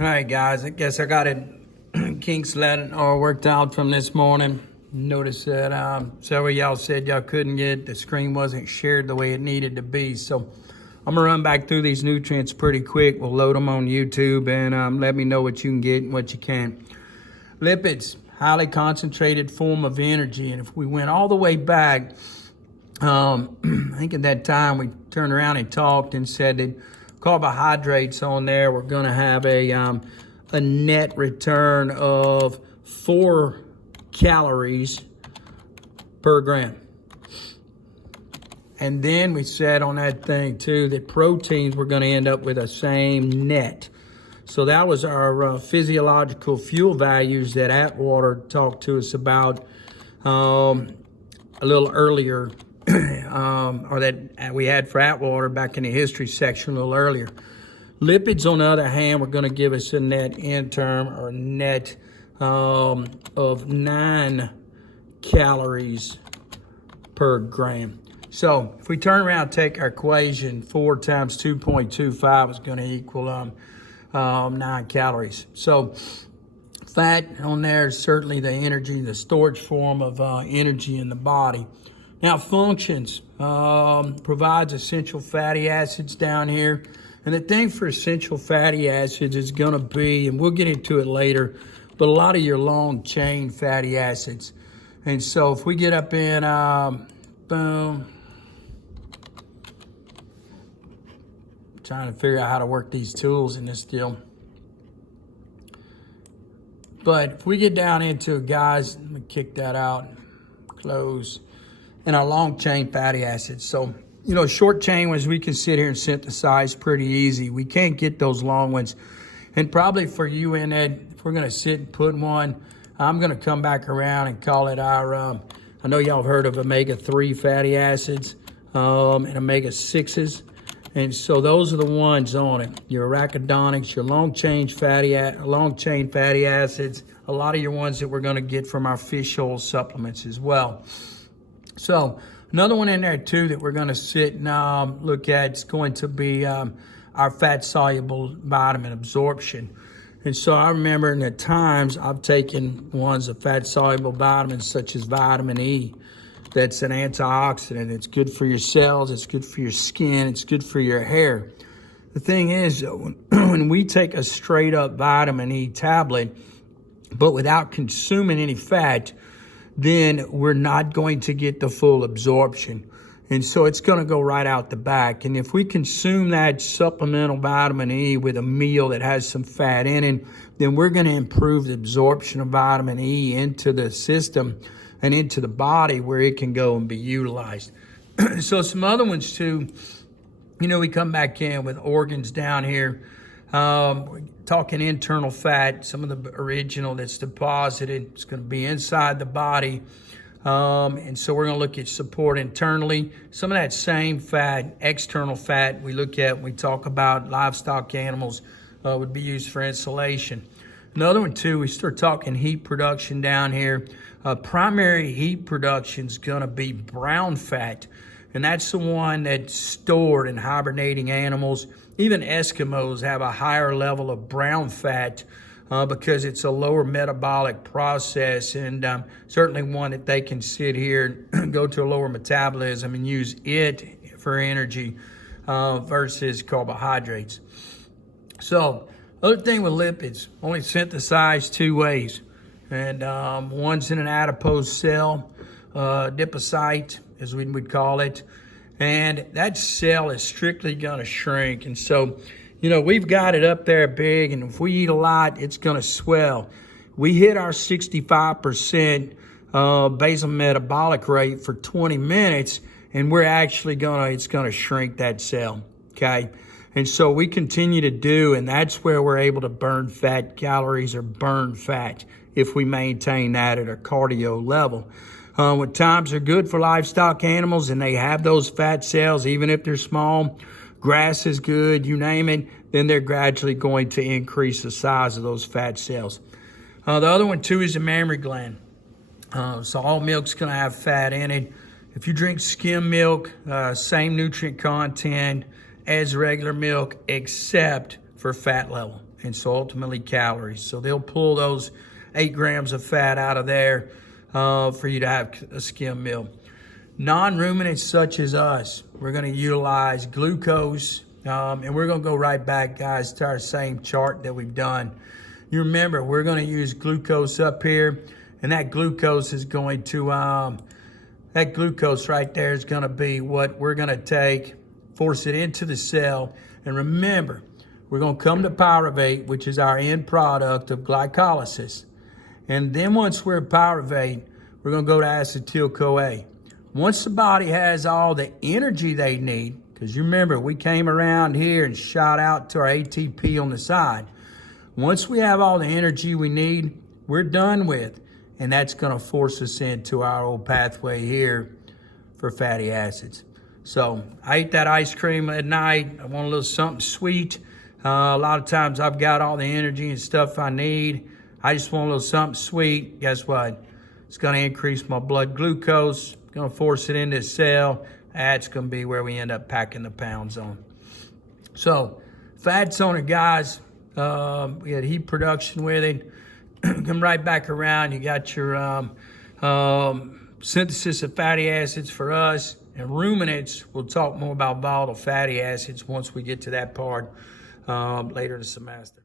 All right, guys, I guess I got it kinks let or worked out from this morning. Notice that several of y'all said y'all couldn't get, the screen wasn't shared the way it needed to be. So I'm gonna run back through these nutrients pretty quick. We'll load them on YouTube and let me know what you can get and what you can't. Lipids, highly concentrated form of energy. And if we went all the way back, I think at that time we turned around and talked and said that carbohydrates on there, we're going to have a net return of 4 calories per gram. And then we said on that thing too that proteins were going to end up with the same net. So that was our physiological fuel values that Atwater talked to us about a little earlier. Or that we had for Atwater back in the history section a little earlier. Lipids, on the other hand, were going to give us a net term or net of 9 calories per gram. So if we turn around and take our equation, 4 times 2.25 is going to equal 9 calories. So fat on there is certainly the energy, the storage form of energy in the body. Now, functions, provides essential fatty acids down here. And the thing for essential fatty acids is going to be, and we'll get into it later, but a lot of your long chain fatty acids. And so if we get up in, boom, trying to figure out how to work these tools in this deal. But if we get down into it, guys, let me kick that out, close. And our long chain fatty acids. So, you know, short chain ones we can sit here and synthesize pretty easy. We can't get those long ones. And probably for you and Ed, if we're going to sit and put one, I'm going to come back around and call it our, I know y'all have heard of omega-3 fatty acids and omega-6s. And so those are the ones on it. Your arachidonics, your long chain fatty acids, a lot of your ones that we're going to get from our fish oil supplements as well. So another one in there too that we're going to sit and look at is going to be our fat-soluble vitamin absorption. And so I remember in the times I've taken ones of fat-soluble vitamins such as vitamin E. That's an antioxidant. It's good for your cells. It's good for your skin. It's good for your hair. The thing is, when we take a straight-up vitamin E tablet, but without consuming any fat, then we're not going to get the full absorption. And so it's going to go right out the back. And if we consume that supplemental vitamin E with a meal that has some fat in it, then we're going to improve the absorption of vitamin E into the system and into the body where it can go and be utilized. So some other ones too, you know, we come back in with organs down here. We're talking internal fat, some of the original that's deposited. It's going to be inside the body. And so we're going to look at support internally. Some of that same fat, external fat we look at when we talk about livestock animals would be used for insulation. Another one too, we start talking heat production down here. Primary heat production is going to be brown fat. And that's the one that's stored in hibernating animals. Even Eskimos have a higher level of brown fat because it's a lower metabolic process and certainly one that they can sit here and go to a lower metabolism and use it for energy versus carbohydrates. So, other thing with lipids, only synthesized 2 ways. And one's in an adipose cell, adipocyte, as we would call it. And that cell is strictly going to shrink. And so, you know, we've got it up there big, and if we eat a lot, it's going to swell. We hit our 65% basal metabolic rate for 20 minutes, and we're actually it's going to shrink that cell, okay? And so we continue to do, and that's where we're able to burn fat calories or burn fat if we maintain that at a cardio level. When times are good for livestock animals and they have those fat cells, even if they're small, grass is good, you name it, then they're gradually going to increase the size of those fat cells. The other one too is the mammary gland. So all milk's going to have fat in it. If you drink skim milk, same nutrient content as regular milk except for fat level. and so ultimately calories. So they'll pull those 8 grams of fat out of there for you to have a skim meal. Non-ruminants such as us, we're going to utilize glucose, and we're going to go right back, guys, to our same chart that we've done. You remember, we're going to use glucose up here, and that glucose is going to, that glucose right there is going to be what we're going to take, force it into the cell, and remember, we're going to come to pyruvate, which is our end product of glycolysis. And then once we're at pyruvate, we're going to go to acetyl-CoA. Once the body has all the energy they need, because you remember, we came around here and shot out to our ATP on the side. Once we have all the energy we need, we're done with. And that's going to force us into our old pathway here for fatty acids. So I ate that ice cream at night. I want a little something sweet. A lot of times I've got all the energy and stuff I need. I just want a little something sweet. Guess what? It's going to increase my blood glucose. Going to force it into the cell. That's going to be where we end up packing the pounds on. So fats on it, guys. We had heat production with it. Come right back around. You got your synthesis of fatty acids for us. And ruminants, we'll talk more about volatile fatty acids once we get to that part later in the semester.